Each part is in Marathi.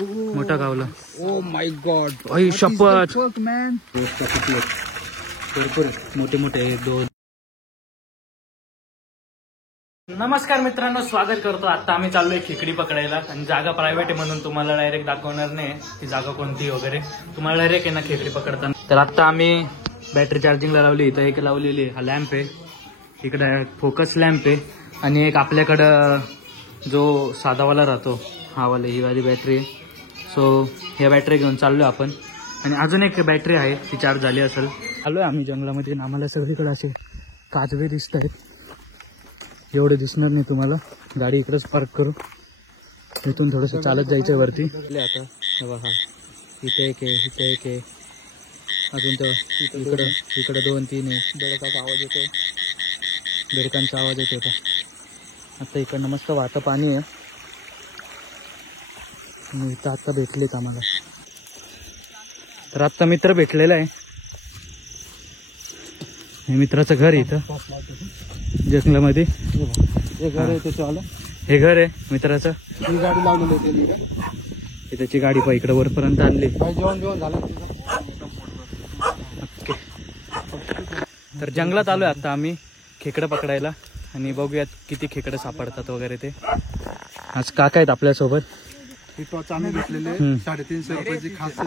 मोठा गावला. ओ माय गॉड, आई शपथ. मॅन. भरपूर मोठे मोठे दोन. नमस्कार मित्रांनो, स्वागत करतो. आता आम्ही चाललोय खेकडी पकडायला आणि जागा प्रायव्हेट आहे म्हणून तुम्हाला डायरेक्ट दाखवणार नाही ती जागा कोणती वगैरे. तुम्हाला डायरेक्ट आहे ना खेकडी पकडताना. तर आता आम्ही बॅटरी चार्जिंगला लावली. इथं एक लावलेली हा लॅम्प आहे, इकडे फोकस लॅम्प आहे आणि एक आपल्याकडं जो साधावाला राहतो हा वाला, ही वाली बॅटरी आहे. सो ह्या बॅटरी घेऊन चाललोय आपण. आणि अजून एक बॅटरी आहे ती चार्ज झाली असेल. आलोय आम्ही जंगलामध्ये आणि आम्हाला सगळीकडे असे काजवे दिसत आहेत. एवढे दिसणार नाही तुम्हाला, गाडी इकडेच पार्क करू. इथून थोडंसं चालत जायचं वरती. आता बघा इथे एक आहे, इथे एक आहे, अजून तर इकडं 2-3 आहे. बेडकाचा आवाज येतो, बेडकांचा आवाज येत होता. आता इकडनं मस्त वाहतं पाणी आहे आणि इथं आत्ता भेटलेत आम्हाला. तर आत्ता मित्र भेटलेला आहे. हे मित्राचं घर आहे इथं जंगलामध्ये. हे घर आहे त्याचं आलं, हे घर आहे मित्राचं. ही गाडी लावलेली होती, त्याची गाडी पण इकडे वरपर्यंत आणली. जेवण झालं. तर जंगलात आलोय आता आम्ही खेकडं पकडायला आणि बघूयात किती खेकडं सापडतात वगैरे ते. आज काका आहेत आपल्यासोबत. ही टॉर्च आम्ही घेतलेले 350 रुपयाची खास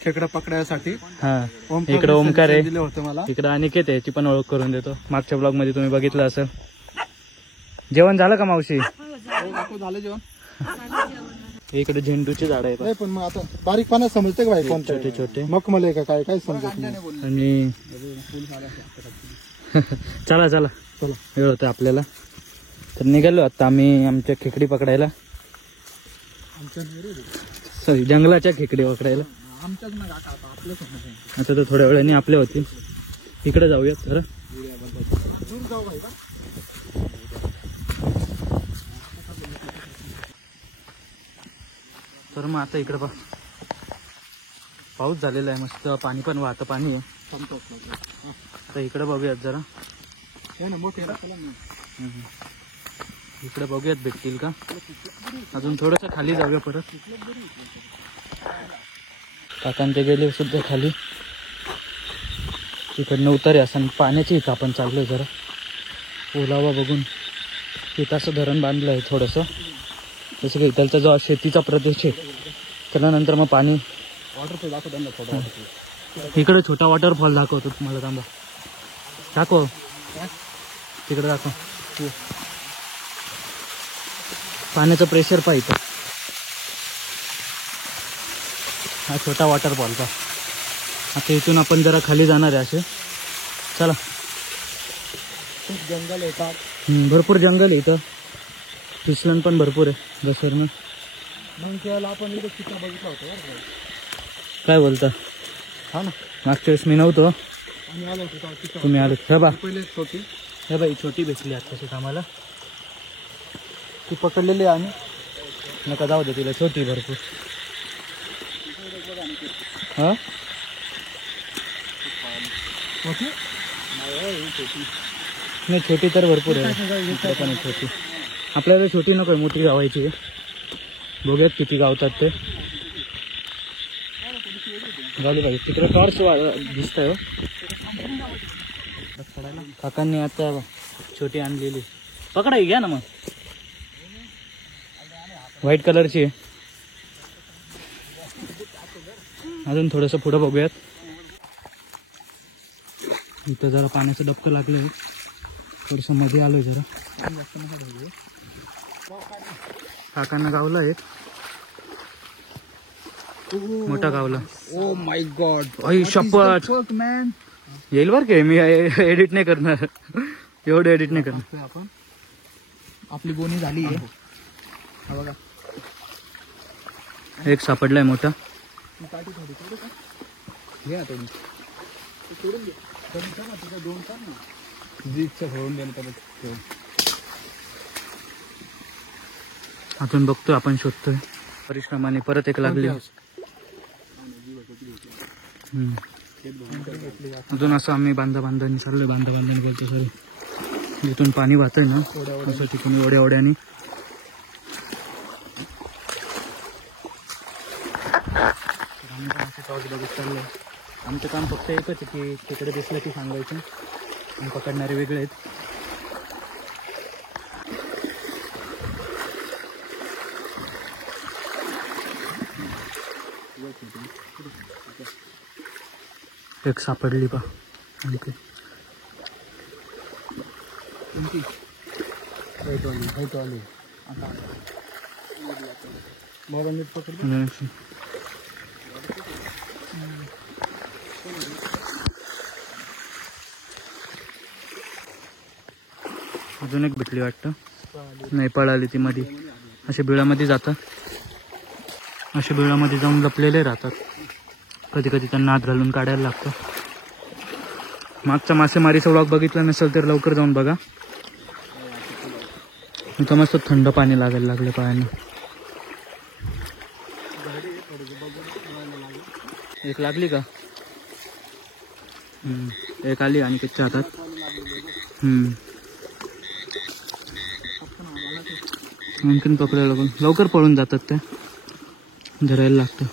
खेकडा पकडायसाठी. हा, इकडे ओमकार आहे, दिले होते मला. इकडे अनिकेत आहे, याची पण ओळख करून देतो. मागच्या ब्लॉग मध्ये तुम्ही बघितलं असेल. जेवण झालं का मावशी? झालं जेवण. इकडे झेंडूची झाड आहे नाही, पण मग आता बारीक पाण्यात समजते का भाई, कोणते छोटे छोटे मखमल का काय समजत नाही. आणि चला चला वेळ होतं आपल्याला. तर निघालो आता आम्ही आमच्या खेकडी पकडायला, सॉरी जंगलाच्या खेकडी पकडायला. आता तर थोड्या वेळाने आपल्या होतील. इकडे जाऊयात खरं. तर मग आता इकडं पाऊस झालेला आहे, मस्त पाणी पण वाहतं पाणी आहे. आता इकडे बघूयात जरा. इकडे बघूयात भेटतील का. अजून थोडंसं खाली जाऊया परत. काकांचे गेले सुद्धा खाली. तिकडनं उतारे असं पाण्याची इथं आपण चाललोय जरा ओलावा बघून. तिथं असं धरण बांधलं आहे थोडंसं, जसं की इथलचा जो शेतीचा प्रदेश आहे त्याला. नंतर मग पाणी वॉटरफॉल दाखवतो. इकडे छोटा वॉटरफॉल दाखवतो तुम्हाला. थांबा, दाखव तिकडे, दाखव. पाण्याचं प्रेशर पाहिजे. हा छोटा वॉटरफॉल का. आता इथून आपण जरा खाली जाणार आहे असे. चला. जंगल येतात, भरपूर जंगल आहे इथं. फिसलन पण भरपूर आहे घसरणं. मग त्याला आपण इथे चित्ता बघितला होता. काय बोलता? हा ना, मागच्या वेळेस मी नव्हतो, आम्ही आलो होतो. तुम्ही आलो. हे बा, पहिले छोटी, हे बाई छोटी भेटली आत्ताशीच आम्हाला. ती पकडलेली आहे आम्ही. नका जाऊ दे, तिला छोटी भरपूर. हा नाही, छोटी तर भरपूर आहे. पण छोटी आपल्याला छोटी नको, मोठी गावायची आहे. बघूयात किती गावतात ते. गावली पाहिजे. तिकडे टॉर्च दिसतंय. काकांनी आता छोटी आणलेली. पकडाई घ्या ना मग. व्हाईट कलरची आहे. अजून थोडंसं पुढं बघूयात. इथं जरा पाण्याचं डबकं लागलं, थोडंसं मध्ये आलोय जरा. काकांना गावला एक मोठा गावला. ओ माय गॉड, आई शपथ. मॅन. येईल बरं का, मी एडिट नाही करणार, एवढं एडिट नाही करणार. आपण आपली गोणी झाली आहे. हा बघा, एक सापडलाय मोठा. अजून बघतोय आपण, शोधतोय परिश्रमाने. परत एक लागली. अजून असं आम्ही बांधाबांधाने चाललोय. बांधाबांधाने बोलतो सॉरी. जिथून पाणी वाहतंय ना असं ठिकाणी ओढ्या ओढ्याने टॉर्च बघत चाललंय. आमचं काम फक्त एकच आहे की तिकडे दिसलं की सांगायचं आणि पकडणारे वेगळे आहेत. एक सापडली पा आणखी अजून एक भेटली वाटतं. नाही पळाली ती मध्ये. असे बिळामध्ये जातात. असे बिळामध्ये जाऊन लपलेले राहतात. कधी कधी त्यांना हात घालून काढायला लागतं. मागचा मासेमारीचा व्लॉग बघितला नसेल तर लवकर जाऊन बघा. इथं मस्त थंड पाणी लागायला लागले पायाने. एक लागली का? एक आली आणि किती हातात. आणखीन पकडायला पण लवकर पळून जातात त्या. धरायला लागतं.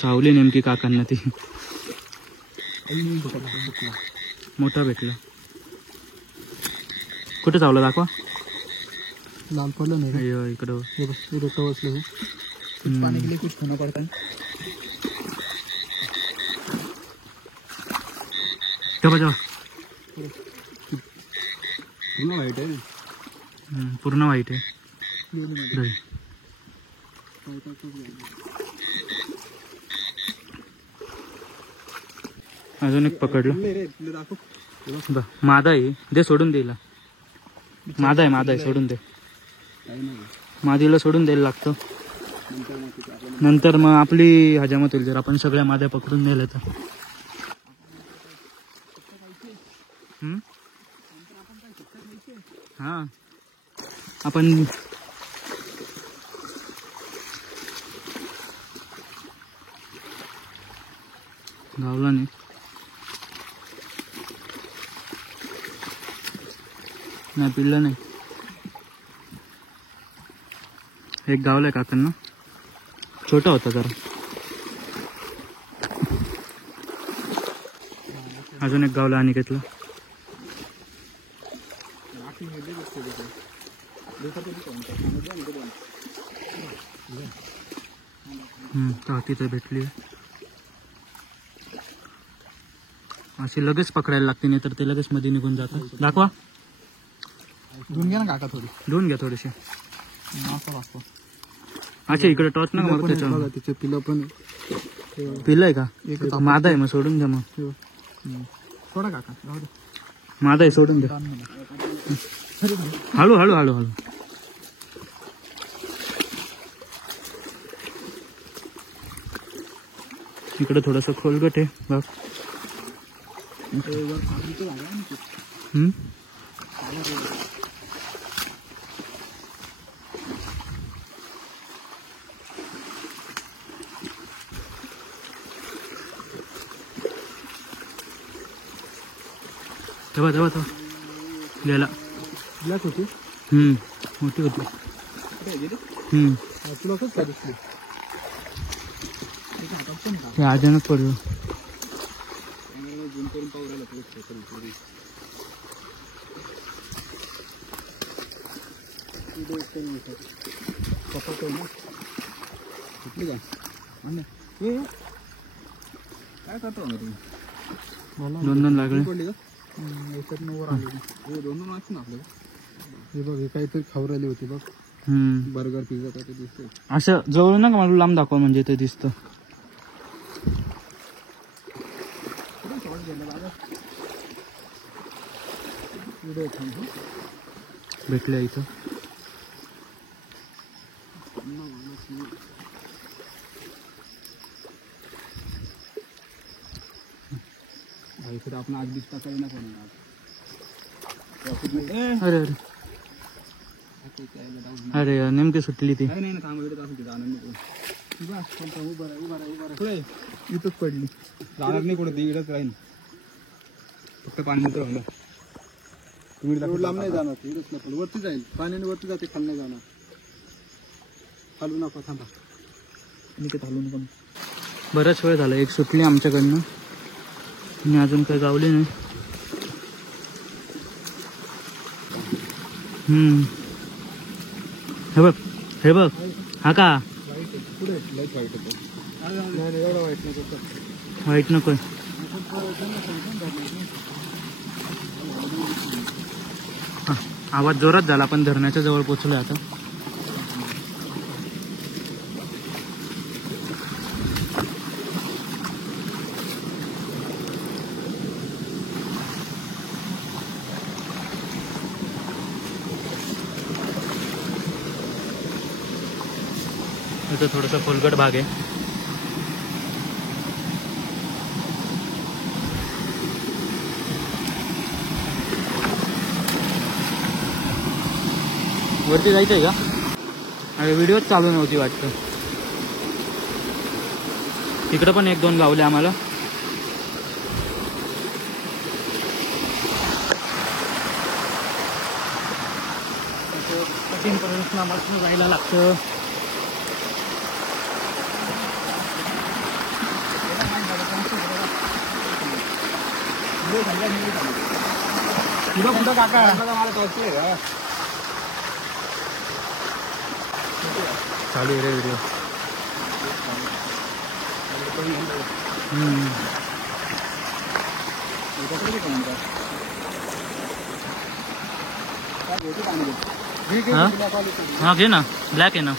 सावली नेमकी काकांना ती. मोठा भेटला. कुठे चावला दाखवा. लाल पडलं नाही इकडं पाणी गेले कुछ खाना पडता है. पूर्ण वाईट आहे. पूर्ण वाईट आहे. अजून एक पकडलं. मादा आहे. दे सोडून द्यायला. मादा आहे सोडून दे. मादीला सोडून द्यायला लागतं. नंतर मग आपली हजामत होईल जर आपण सगळ्या माद्या पकडून नेल्या तर. हा आपण गावला नाही. नाही पिल्लं नाही. एक गावलाय काकांना. छोटा होता जरा. अजून एक गावला आणि घेतलं. तिथं भेटली. अशी लगेच पकडायला लागते नाही तर ते लगेच मध्ये निघून जातात. दाखवा. धुवून घ्या ना काका थोडी. धुवून घ्या थोडीशी. अच्छा इकडे टॉर्च ना मग त्याच्या तिचे पिलं पण पिलं आहे का? मादा आहे मग सोडून द्या. मग थोडा काका मादा आहे सोडून द्या. हळू हळू हळू हळू. इकडे थोडस खोलगट आहे बघ. तेव्हा तेव्हा तेव्हा गेला. ब्लॅक होती. मोठी होती. तुला खूप काय दिसली. ते अचानक पडलं. काय करतो तुम्ही. दोन दोन लागले. हे बघ हे काहीतरी खाऊ राहिली होती बघ. बर्गर पिझ्झा काय दिसतंय. असं जवळ ना मला लांब दाखवा म्हणजे ते दिसतं. भेटलं इथं. आपण आज दिसता काही ना अरे अरे अरे नेमकी सुटली ती. इथंच पडली. जाणार नाही कुठे. इकडंच राहील फक्त पाणी. एवढं लांब नाही जाणार ते, इथंच लपलं. वरती जाईल, पाण्याने वरती जाते, खाली नाही जाणार. खालू नका, थांबा. मी काय चालू नको. बराच वेळ झाला, एक सुटली आमच्याकडनं आणि अजून काही गावली नाही. हे बघ, हे बघ, हा का पुढे लाईट व्हाईट होतं. नाही एवढं वाईट नाही होतं. वाईट नको. आवाज जोरात झाला, पण धरणाच्या जवळ पोचलोय आता. इथं थोडासा खोलगट भाग आहे. वरती जायचंय का? अरे व्हिडिओच चालू नव्हती वाटतं. तिकडं पण 1-2 गावले आम्हाला. कठीण प्रश्नापासून जायला लागतं. पुढं काका मला टॉर्चले का चालू आहे रे व्हिडिओ. हा घे ना, ब्लॅक आहे ना.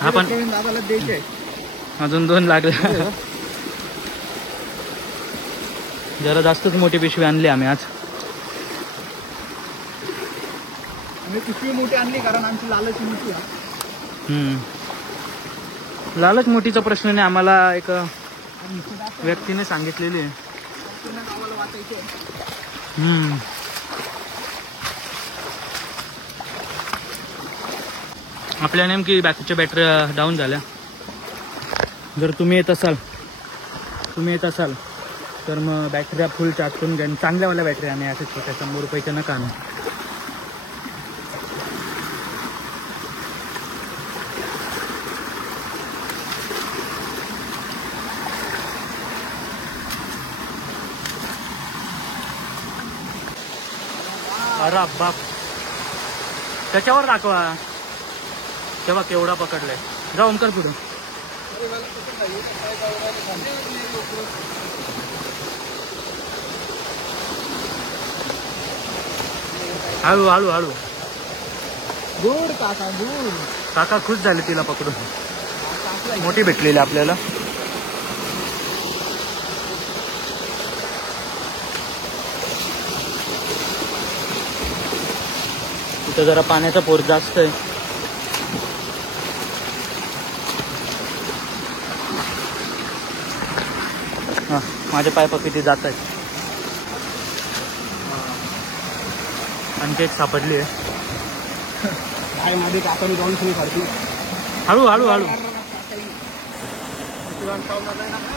हा पण अजून 2 लागले. जरा जास्तच मोठी पिशवी आणली आम्ही आज. पिशवी मोठी आणली कारण आमची लालच मोठी आहे. लालच मोठीचा प्रश्न नाही, आम्हाला एक व्यक्तीने सांगितलेली आहे. आपल्या नेमकी बॅकच्या बॅटऱ्या डाऊन झाल्या. जर तुम्ही येत असाल तर मग बॅटऱ्या फुल चार्ज करून घ्या. चांगल्यावाल्या बॅटरी आणि अशा छोट्या 100 रुपयाच्या नका आणू. अरे बाप, त्याच्यावर दाखवा. तेव्हा केवढा पकडलाय. जा ओमकार पुढे. हळू हळू हळू. दूर काका दूर. काका खुश झाले तिला पकडून. मोठी भेटलेली आपल्याला. इथं जरा पाण्याचा पोर जास्त आहे. हा, माझे पाय किती जात आहेत. आणखी एक सापडली आहे. काय मध्ये काकाने जाऊन सुरू करते. हळू हळू हळू.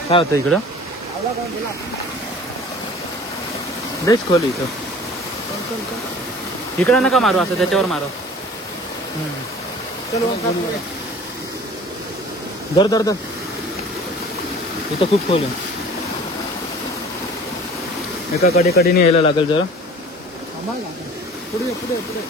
काय होतं इकडं? बेस खोल इथं. इकडं नका मारू, असं त्याच्यावर मारू. धर धर धर. इथं खूप खोल आहे. एका कडेने यायला लागेल जरा. पुढे पुढे पुढे.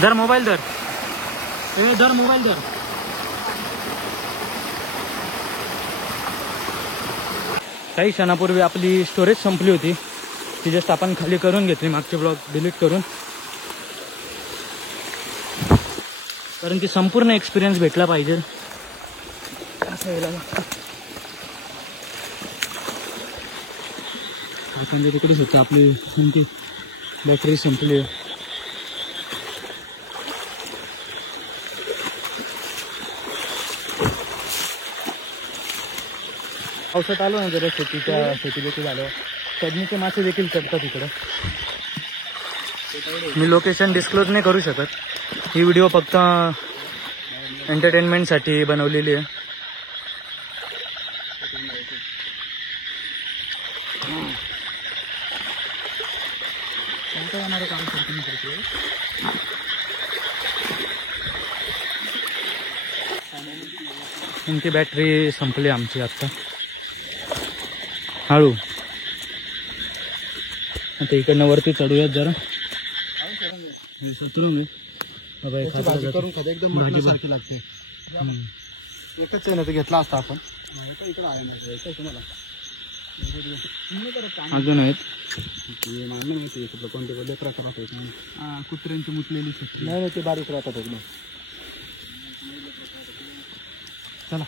धर मोबाईल धर. धर मोबाईल धर. काही क्षणापूर्वी आपली स्टोरेज संपली होती. ती जस्ट आपण खाली करून घेतली, मागचे ब्लॉग डिलीट करून. कारण की संपूर्ण एक्सपिरियन्स भेटला पाहिजे. असं यायला लागतं. आपण तिकडेच होतं, आपली तुमची बॅटरी संपली आहे. पावसात आलो ना जरा शेती झालं. चढणीचे मासे देखील चढतात इकडं. मी लोकेशन डिस्क्लोज नाही करू शकत. ही व्हिडिओ फक्त एंटरटेनमेंटसाठी बनवलेली आहे. इनकी बॅटरी संपली आमची आता. हळू आता इकडनं वरती चढूयात जरा. करून खाता एकदम भाजी सारखी लागते. एकच आहे ना ते घेतला असता आपण. अजून आहेत कोणते लेकरा करत आहेत कुत्र्यांची मुतलेली. नाही ते बारीक राहतात एकदम. चला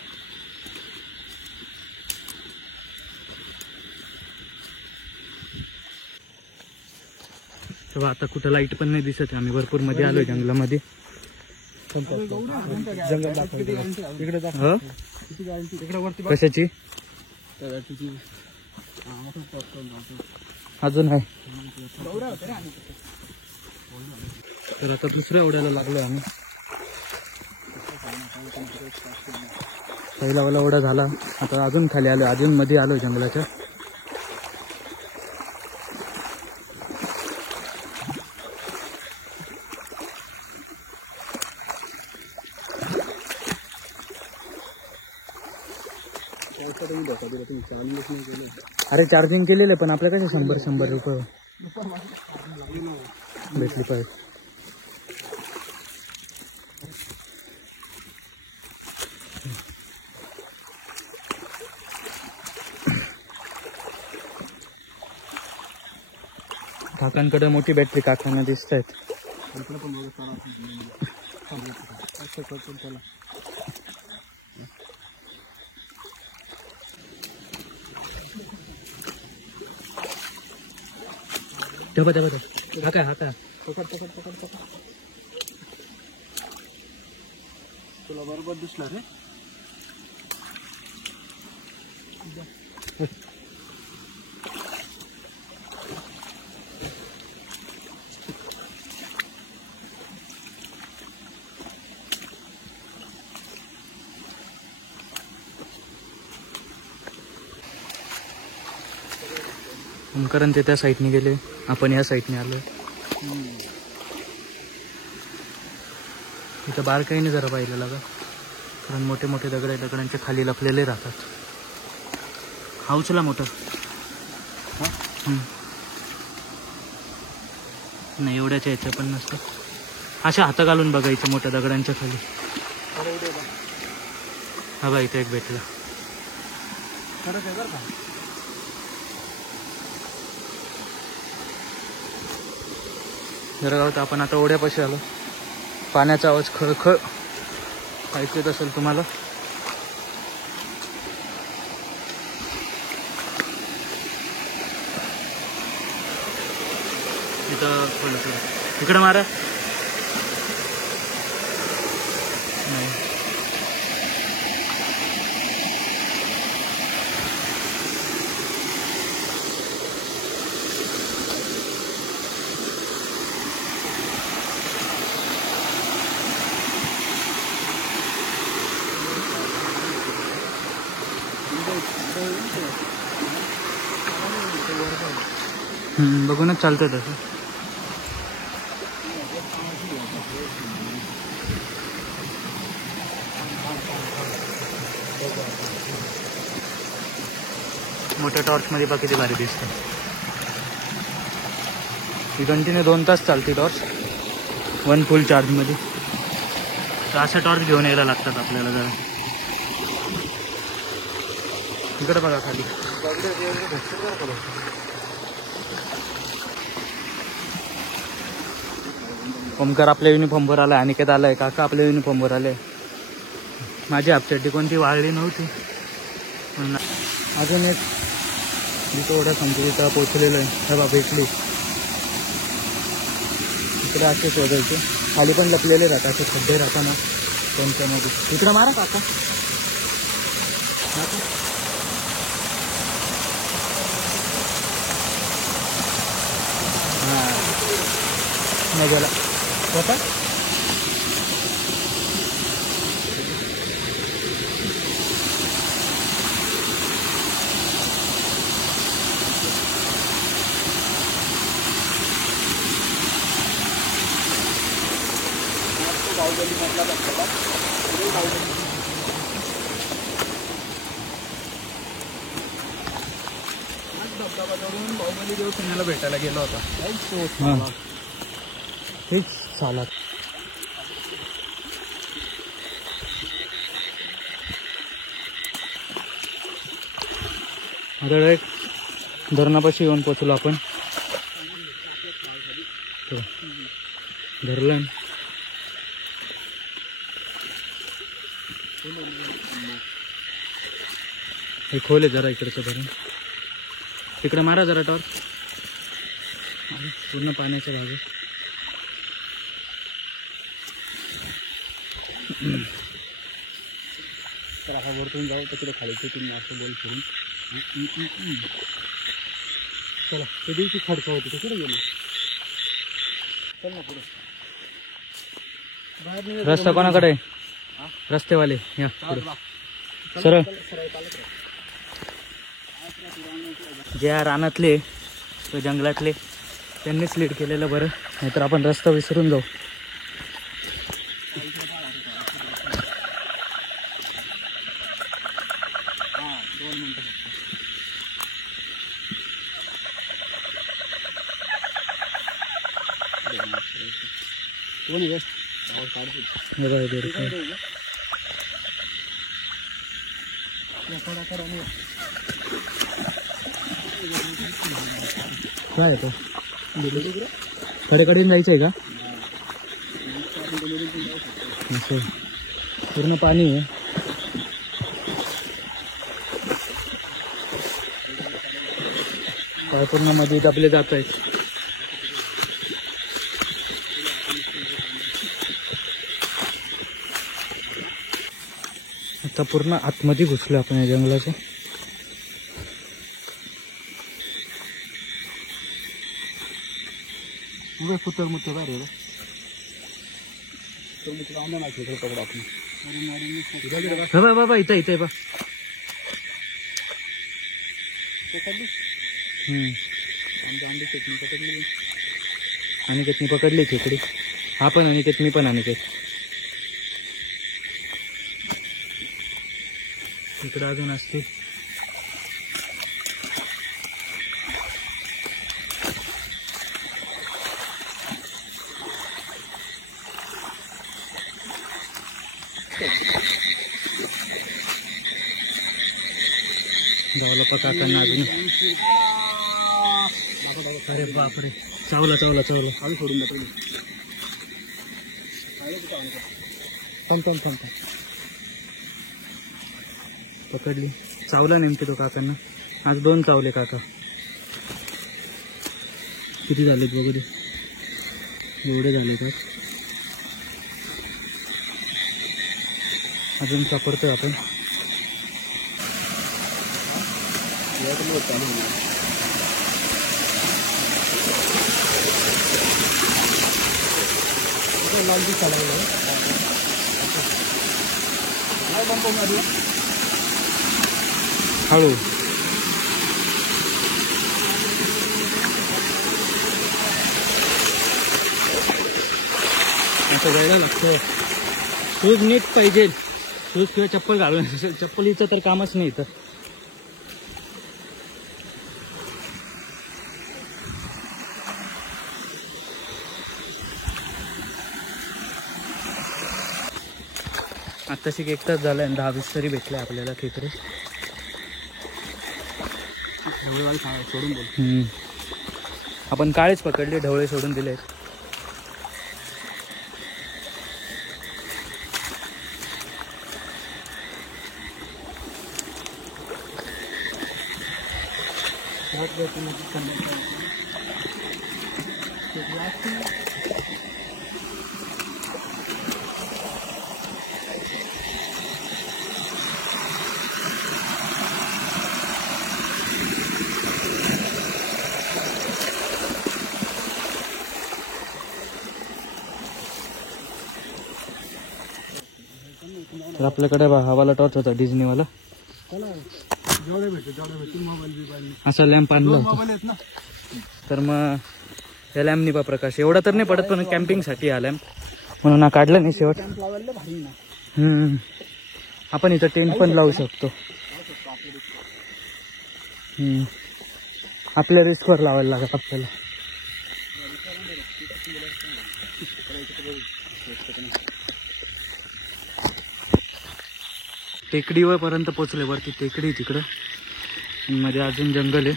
तेव्हा आता कुठं लाईट पण नाही दिसत. आम्ही भरपूर मध्ये आलोय जंगलामध्ये. जंगल इकडे इकडे वरती कशाची अजून आहे. तर आता दुसऱ्या ओढ्याला लागलोय आम्ही. पहिला वाला ओढा झाला. आता अजून खाली आलो. अजून मध्ये आलोय जंगलाच्या. अरे चार्जिंग केलेलं पण आपल्या कसे 100 रुपये भेटली पाहिजे. काकांकडे मोठी बॅटरी काकांना दिसत आहेत. काका हाता तुला बरोबर दिसला रे. ओमकारण ते त्या साईडने गेले. आपण या साईडने आलोय. इथं बारकाईने जरा पाहिलं लागा. कारण मोठे मोठे दगड आहे. दगडांच्या खाली लपलेले राहतात. हा उचला मोठं. नाही एवढ्याच्या याच्या पण नसतं. अशा हाता घालून बघायचं मोठ्या दगडांच्या खाली. हा बा इथं एक भेटला. जरा गावात आपण आता ओढ्यापाशी आलो. पाण्याचा आवाज खळखळ ऐकू येत असेल तुम्हाला. इथं इकडं मारा. नाही बघूनच चालतंय तसं. मोठ्या टॉर्च मध्ये बघ किती भारी दिसतं. ही कंटिन्यू 2 तास चालते टॉर्च 1 फुल चार्ज मध्ये. तर अशा टॉर्च घेऊन यायला लागतात आपल्याला. जरा इकडे बघा खाली. ओमकार आपल्या युनिफॉर्मवर आलाय. अनिकेत आलाय. काका आपल्या युनिफॉर्मवर आले. माझी हापचड्डी कोणती वाळली नव्हती. अजून एक जिथं ओढा संपतो तिथं पोचलेलं आहे. तेव्हा भेटली. इकडे असे शोधायचे. खाली पण लपलेले राहतात. असे खड्डे राहतात ना त्यांच्यामध्ये. इकडं मारा काका. पूर्ण गेला होता. बाहुबली देव पुण्याला भेटायला गेला होता. तेच चालत. आता डायरेक्ट धरणापाशी येऊन पोचलो आपण. धरलं हे खोल आहे जरा इकडचं धरण. तिकडे मारा जरा टॉर्च. पूर्ण पाण्याचा भाग आहे. तर हा वरतून जाऊ तिकडे खाली तिकडून असं बोल करून. चला ते दिवशी खर्च होती तिकडे गेलो. चल ना पुढे. रस्ता कोणाकडे आहे? रस्तेवाले या पुढे. सरळ जे रानातले जंगलातले त्यांनीच लीड केलेलं बरं, नाहीतर आपण रस्ता विसरून जाऊ. काय आहे कडेकडे जायचं आहे का? असं पूर्ण पाणी आहे. पाय पूर्ण मध्ये दबले जात आहेत. आता पूर्ण आतमध्ये घुसलो आपण या जंगलाच्या. कुतर मुतर रे पकड आपण. बाबा इथं इथे बा. अनिकेतनी पकडली खेकडी. हा पण अनिकेत, मी पण अनिकेत. इकडे अजून असते. काकांना अजून. अरे बापरे, चावला चावला चावला. आम्ही सोडून जातो. थांब पकडली. चावला नेमकी तो काकांना. आज 2 चावले काका. किती झालेत बघू दे. एवढे झाले तर अजून सापडतोय आपण. हळू असं जायला लागतं. शूज नीट पाहिजे. शूज किंवा चप्पल घालून. चप्पलीचं तर कामच नाही इथं. आत्ताशी 1 तास झाला आणि 10-20 तरी भेटले आपल्याला खेकडे. सोडून बोल. आपण काळेच पकडले, ढवळे सोडून दिले. तर आपल्याकडे हवाला टॉर्च होता डिझनीवाला, जेवढे भेटतील मोबाईल असा लॅम्प आणला होता. मोबाईल आहेत ना. तर मग या लॅम्पनी बा प्रकाश एवढा तर नाही पडत, पण कॅम्पिंगसाठी हा लॅम्प म्हणून हा काढला नाही शेवट. लावायला भारी ना. आपण इथं टेंट पण लावू शकतो. आपल्या रिस्कवर लावायला लागत आपल्याला. टेकडीवर पर्यंत पोचले, वरती टेकडी तिकडं आणि मध्ये अजून जंगल आहे.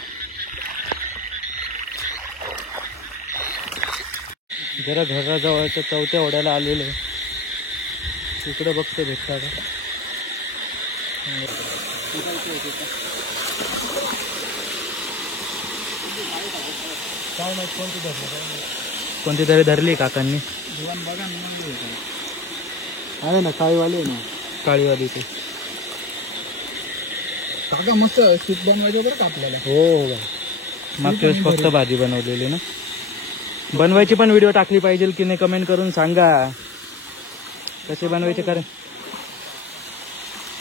जरा घराजवळच्या चौथ्या ओढ्याला आलेलो आहे. तिकडं बघते भेटता का. कोणती तरी धरली काकांनी. आहे ना काळीवाले ना, काळीवाली ते. काका मस्त सूप बनवायचं बरं का आपल्याला. हो मागच्या वेळेस फक्त भाजी बनवलेली ना. बनवायची पण व्हिडिओ टाकली पाहिजे की नाही कमेंट करून सांगा कसे बनवायचे. कारण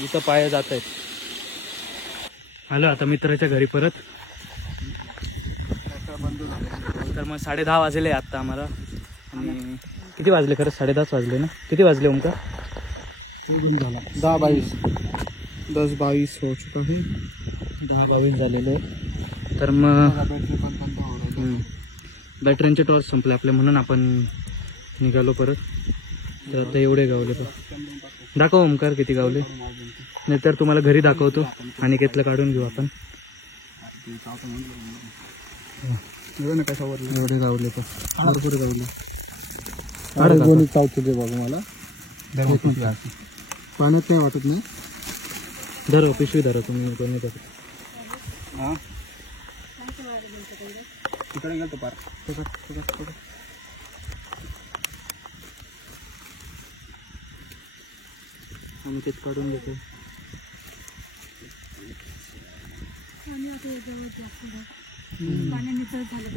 इथं पाया जात आहेत. आलो आता मित्राच्या घरी परत. तर मग 10:30 वाजले आता आम्हाला. आणि किती वाजले खरंच? 10:30 वाजले ना. किती वाजले ओमकार? 10-22 10-22 हो चुका है. 10-22 झालेले. तर मग बॅटऱ्यांचे टॉर्च संपले आपले म्हणून आपण निघालो परत. तर आता एवढे गावले पण. दाखव ओमकार किती गावले, नाहीतर तुम्हाला घरी दाखवतो आणि घेतलं काढून घेऊ आपण. एवढे गावले पण भरपूर गावले. गोणी चावतो दे बाबा मला. पाण्यात काय वाटत नाही. धरा पिशवी धरा तुम्ही कोणी धरा. तिकडे गेलो पार. आम्ही तेच काढून घेतो.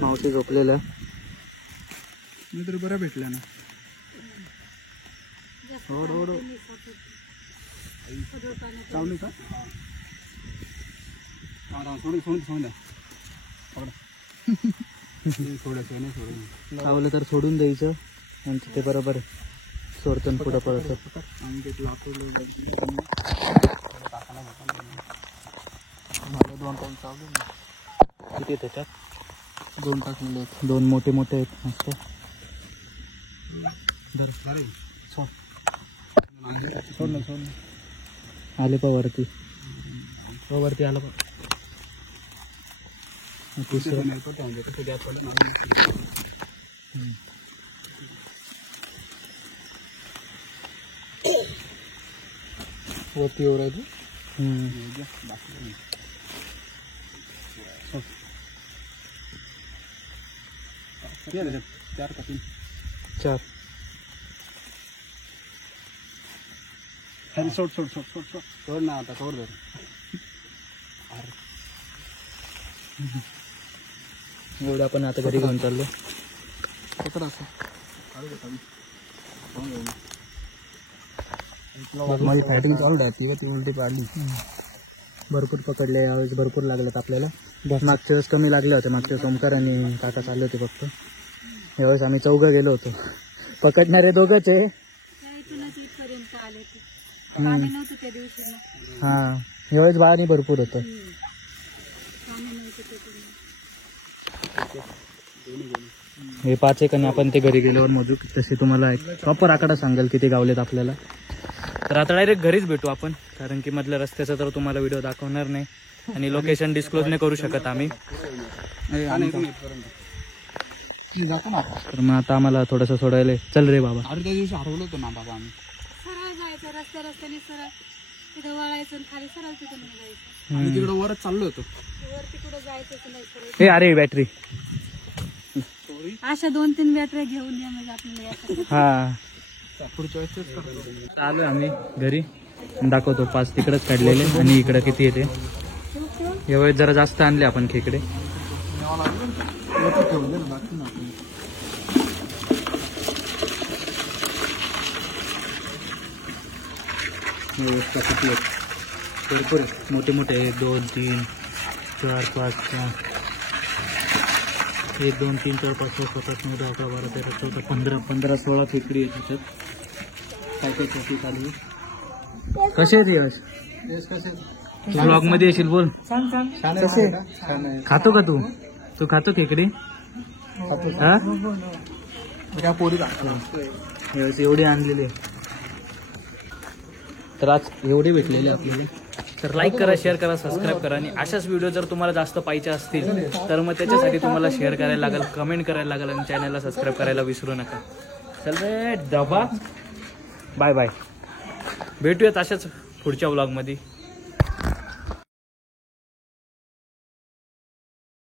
मावशी झोपलेल्या. मी तरी बऱ्या भेटल्या ना. चावली का? सोडून द्या. चावलं तर सोडून द्यायचं आणि ते बरोबर सोडतं पुढं पडतं. किती त्याच्यात? 2 टाकले. 2 मोठे मोठे आहेत मस्त. सोड. आले पा वरती. वरती आलं पा. वरती ओरायची. 4 का 3? 4. सोड ना आता. सोड दर. एवढं आपण आता घरी घेऊन चाललो. माझी फायटिंग चालू राहते. ती उलटी पाडली. भरपूर पकडले यावेळेस. भरपूर लागलेत आपल्याला. मागच्या वेळेस कमी लागले होते. मागच्या वेळेस ओमकार आणि काका चालले होते फक्त. यावेळेस आम्ही 4 गेलो होतो. पकडणारे 2च आहे. हा यावेळेस बाळाने भरपूर होतं. हे 5 एक आणि आपण ते घरी गेल्यावर मोजू. तसे तुम्हाला एक प्रॉपर आकडा सांगाल किती गावलेत आपल्याला. तर आता डायरेक्ट घरीच भेटू आपण, कारण की मधल्या रस्त्याचा तर तुम्हाला व्हिडिओ दाखवणार नाही आणि लोकेशन डिस्क्लोज नाही करू शकत आम्ही. तर मग आता आम्हाला थोडंसं सोडायला. चल रे बाबा. अरे त्या दिवशी हरवलो होतो ना बाबा आम्ही. आणि तिकडे वरच चाललो होतो. हे अरे बॅटरी. अशा 2-3 बॅटऱ्या घेऊन या म्हणजे आपल्याला. हा पुढच्या वेळेस आलोय आम्ही घरी. दाखवतो 5 तिकडेच काढलेले आणि इकडे किती येते. यावेळेस जरा जास्त आणले आपण खेकडे. व्यवस्था किती आहेत भरपूर आहेत. मोठे मोठे 1 2 3 4 5 6 1 2 3 4 5 6 7 8 9 10 11 12 13 14 15 15 16 खेकडी आहेत त्याच्यात. काय काय चौकी चालू आहे. कसे आहेत यश? तू ब्लॉग मध्ये येशील बोल. छान आहे. खातो का तू? तू खातो खेकडी? हा त्या पोरी दाखवतो. यश एवढे आणलेले तर आज एवढे भेटलेले आपल्याला. तर लाईक करा, शेअर करा, सबस्क्राईब करा. आणि अशाच व्हिडिओ जर तुम्हाला जास्त पाहिजे असतील तर मग त्याच्यासाठी तुम्हाला शेअर करायला लागेल, कमेंट करायला लागेल आणि चॅनलला सबस्क्राईब करायला विसरू नका. चल रे डबा. Bye bye. भेटूयात अशाच पुढच्या व्लॉगमध्ये.